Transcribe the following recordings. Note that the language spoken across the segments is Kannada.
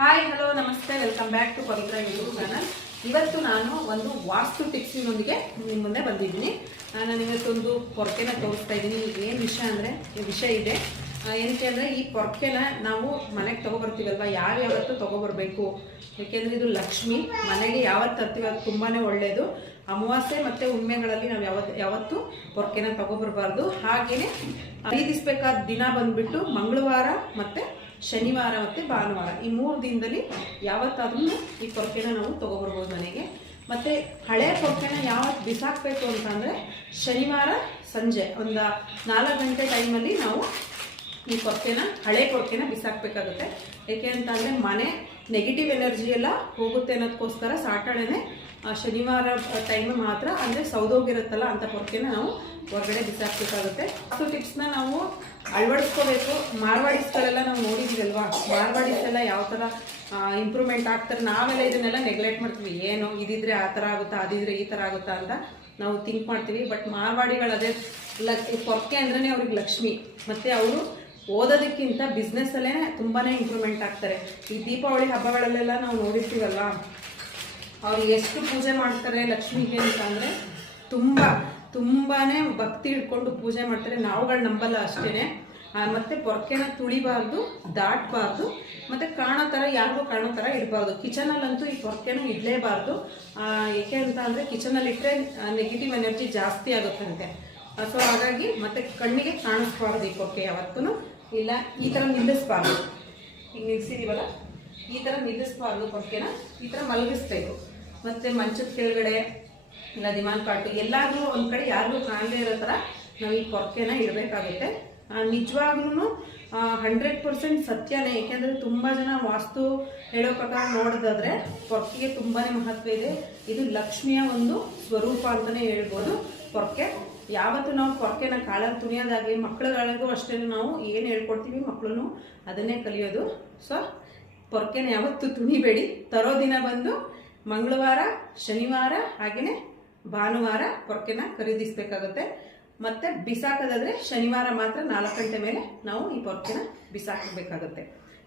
ಹಾಯ್ ಹಲೋ ನಮಸ್ತೆ, welcome back to Pavitra YouTube channel. ಇವತ್ತು ನಾನು ಒಂದು ವಾಸ್ತು ಟಿಪ್ಸಿನೊಂದಿಗೆ ನಿಮ್ಮ ಮುಂದೆ ಬಂದಿದ್ದೀನಿ. ನಾನು ಇವತ್ತೊಂದು ಪೊರ್ಕೆನ ತೋರಿಸ್ತಾ ಇದ್ದೀನಿ. ಏನು ವಿಷಯ ಇದೆ ಏನಕ್ಕೆ ಅಂದರೆ, ಈ ಪೊರ್ಕೆನ ನಾವು ಮನೆಗೆ ತೊಗೊಬರ್ತೀವಲ್ವ, ಯಾವತ್ತೂ ತೊಗೊಬರ್ಬೇಕು. ಏಕೆಂದರೆ ಇದು ಲಕ್ಷ್ಮಿ, ಮನೆಗೆ ಯಾವತ್ತು ತರ್ತೀವಿ ಅದು ತುಂಬಾ ಒಳ್ಳೆಯದು. ಅಮಾವಾಸ್ಯೆ ಮತ್ತು ಹುಣ್ಮೆಗಳಲ್ಲಿ ನಾವು ಯಾವತ್ತೂ ಪೊರ್ಕೆನ ತೊಗೊಬರ್ಬಾರ್ದು. ಹಾಗೆಯೇ ಖರೀದಿಸಬೇಕಾದ ದಿನ ಬಂದುಬಿಟ್ಟು ಮಂಗಳವಾರ ಮತ್ತು ಶನಿವಾರ ಮತ್ತು ಭಾನುವಾರ, ಈ 3 ದಿನದಲ್ಲಿ ಯಾವತ್ತಾದ್ರೂ ಈ ಪೊರ್ಕೆನ ನಾವು ತೊಗೊಬರ್ಬೋದು ಮನೆಗೆ. ಮತ್ತು ಹಳೆ ಪೊರ್ಕೆನ ಯಾವತ್ತು ಬಿಸಾಕಬೇಕು ಅಂತಂದರೆ, ಶನಿವಾರ ಸಂಜೆ ಒಂದು 4 ಗಂಟೆ ಟೈಮಲ್ಲಿ ನಾವು ಈ ಹಳೆ ಪೊರ್ಕೆನ ಬಿಸಾಕಬೇಕಾಗುತ್ತೆ. ಏಕೆ ಅಂತಂದರೆ ಮನೆ ನೆಗೆಟಿವ್ ಎನರ್ಜಿ ಎಲ್ಲ ಹೋಗುತ್ತೆ ಅನ್ನೋದಕ್ಕೋಸ್ಕರ ಸಾಟರ್ಡೇನೆ ಶನಿವಾರ ಟೈಮ್ ಮಾತ್ರ, ಅಂದರೆ ಸೌದೋಗಿರುತ್ತಲ್ಲ ಅಂಥ ಪೊರ್ಕೆನ ನಾವು ಹೊರಗಡೆ ಬಿಸಾಕಬೇಕಾಗುತ್ತೆ. ಸೊ ಟಿಪ್ಸ್ನ ನಾವು ಅಳವಡಿಸ್ಕೋಬೇಕು. ಮಾರ್ವಾಡಿಸ್ಗಳೆಲ್ಲ ನಾವು ನೋಡಿದ್ದೀವಲ್ವಾ, ಮಾರ್ವಾಡಿಸೆಲ್ಲ ಯಾವ ಥರ ಇಂಪ್ರೂವ್ಮೆಂಟ್ ಆಗ್ತಾರೆ. ನಾವೆಲ್ಲ ಇದನ್ನೆಲ್ಲ ನೆಗ್ಲೆಕ್ಟ್ ಮಾಡ್ತೀವಿ. ಏನು ಇದಿದ್ರೆ ಆ ಥರ ಆಗುತ್ತಾ, ಅದಿದ್ರೆ ಈ ಥರ ಆಗುತ್ತಾ ಅಂತ ನಾವು ಥಿಂಕ್ ಮಾಡ್ತೀವಿ. ಬಟ್ ಮಾರ್ವಾಡಿಗಳದೇ ಪೊರ್ಕೆ ಅಂದ್ರೆ ಅವ್ರಿಗೆ ಲಕ್ಷ್ಮಿ. ಮತ್ತು ಅವರು ಓದೋದಕ್ಕಿಂತ ಬಿಸ್ನೆಸ್ಸಲ್ಲೇ ತುಂಬಾ ಇಂಪ್ರೂವ್ಮೆಂಟ್ ಆಗ್ತಾರೆ. ಈ ದೀಪಾವಳಿ ಹಬ್ಬಗಳಲ್ಲೆಲ್ಲ ನಾವು ನೋಡಿರ್ತೀವಲ್ವಾ, ಅವ್ರು ಎಷ್ಟು ಪೂಜೆ ಮಾಡ್ತಾರೆ ಲಕ್ಷ್ಮಿಗೆ ಅಂತ ಅಂದರೆ ತುಂಬಾ ಭಕ್ತಿ ಇಟ್ಕೊಂಡು ಪೂಜೆ ಮಾಡ್ತಾರೆ. ನಾವುಗಳು ನಂಬಲ್ಲ ಅಷ್ಟೇ. ಮತ್ತು ಪೊರ್ಕೆನ ತುಳಿಬಾರ್ದು, ದಾಟಬಾರ್ದು, ಮತ್ತು ಯಾರಿಗೂ ಕಾಣೋ ಥರ ಇಡಬಾರ್ದು. ಕಿಚನಲ್ಲಂತೂ ಈ ಪೊರ್ಕೆನ ಇಡಲೇಬಾರ್ದು. ಏಕೆ ಅಂತ ಅಂದರೆ, ಕಿಚನಲ್ಲಿ ಇಟ್ಟರೆ ನೆಗೆಟಿವ್ ಎನರ್ಜಿ ಜಾಸ್ತಿ ಆಗುತ್ತಂತೆ. ಸೊ ಹಾಗಾಗಿ ಮತ್ತೆ ಕಣ್ಣಿಗೆ ಕಾಣಿಸ್ಬಾರ್ದು ಈ ಪೊರ್ಕೆ ಯಾವತ್ತೂ. ಇಲ್ಲ ಈ ಥರ ನಿಲ್ಲಿಸ್ಬಾರ್ದು. ಈಗ ನಿಲ್ಲಿಸಿದೀವಲ್ಲ, ಈ ಥರ ನಿಲ್ಲಿಸ್ಬಾರ್ದು. ಪೊರ್ಕೆನ ಈ ಥರ ಮಲಗಿಸ್ಬೇಕು. ಮತ್ತು ಮಂಚದ ಕೆಳಗಡೆ ಇಲ್ಲ ದಿಮಾನ್ ಪಾಟು ಎಲ್ಲಾದ್ರೂ ಒಂದು ಕಡೆ ಯಾರಿಗೂ ಕಾಣದೇ ಇರೋ ಥರ ನಾವು ಈ ಪೊರ್ಕೆನ ಇಡಬೇಕಾಗುತ್ತೆ. ನಿಜವಾಗ್ಲೂ 100% ಸತ್ಯನೇ. ಏಕೆಂದರೆ ತುಂಬ ಜನ ವಾಸ್ತು ಹೇಳೋ ಪ್ರಕಾರ ನೋಡೋದಾದ್ರೆ ಪೊರ್ಕೆಗೆ ತುಂಬಾ ಮಹತ್ವ ಇದೆ. ಇದು ಲಕ್ಷ್ಮಿಯ ಒಂದು ಸ್ವರೂಪ ಅಂತಲೇ ಹೇಳ್ಬೋದು ಪೊರ್ಕೆ. ಯಾವತ್ತು ನಾವು ಪೊರ್ಕೆನ ಕಾಳಲ್ಲಿ ತುಣಿಯೋದಾಗಲಿ, ಮಕ್ಕಳುಗಳಿಗೂ ಅಷ್ಟೇ ನಾವು ಏನು ಹೇಳ್ಕೊಡ್ತೀವಿ ಮಕ್ಕಳು ಅದನ್ನೇ ಕಲಿಯೋದು. ಸೊ ಪೊರ್ಕೆನ ಯಾವತ್ತು ತುಣಿಬೇಡಿ. ತರೋ ದಿನ ಬಂದು ಮಂಗಳವಾರ, ಶನಿವಾರ ಹಾಗೆಯೇ ಭಾನುವಾರ ಪೊರ್ಕೆನ ಖರೀದಿಸಬೇಕಾಗುತ್ತೆ. ಮತ್ತು ಬಿಸಾಕೋದಾದರೆ ಶನಿವಾರ ಮಾತ್ರ 4 ಗಂಟೆ ಮೇಲೆ ನಾವು ಈ ಪೊರ್ಕೆನ ಬಿಸಾಕಬೇಕಾಗುತ್ತೆ.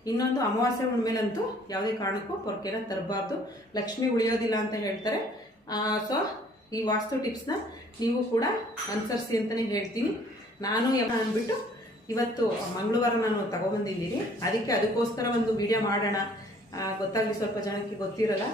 ಇನ್ನೊಂದು, ಅಮಾವಾಸ್ಯೆ ಹುಣ್ಮೇಲಂತೂ ಯಾವುದೇ ಕಾರಣಕ್ಕೂ ಪೊರ್ಕೆನ ತರಬಾರ್ದು. ಲಕ್ಷ್ಮಿ ಉಳಿಯೋದಿಲ್ಲ ಅಂತ ಹೇಳ್ತಾರೆ. ಸೊ ಈ ವಾಸ್ತು ಟಿಪ್ಸ್ನ ನೀವು ಕೂಡ ಅನುಸರಿಸಿ ಅಂತಲೇ ಹೇಳ್ತೀನಿ. ನಾನು ಅಂದ್ಬಿಟ್ಟು ಇವತ್ತು ಮಂಗಳವಾರ ನಾನು ತಗೊಬಂದಿದ್ದೀನಿ. ಅದಕ್ಕೋಸ್ಕರ ಒಂದು ವಿಡಿಯೋ ಮಾಡೋಣ, ಗೊತ್ತಾಗಲಿ, ಸ್ವಲ್ಪ ಜನಕ್ಕೆ ಗೊತ್ತಿರಲ್ಲ.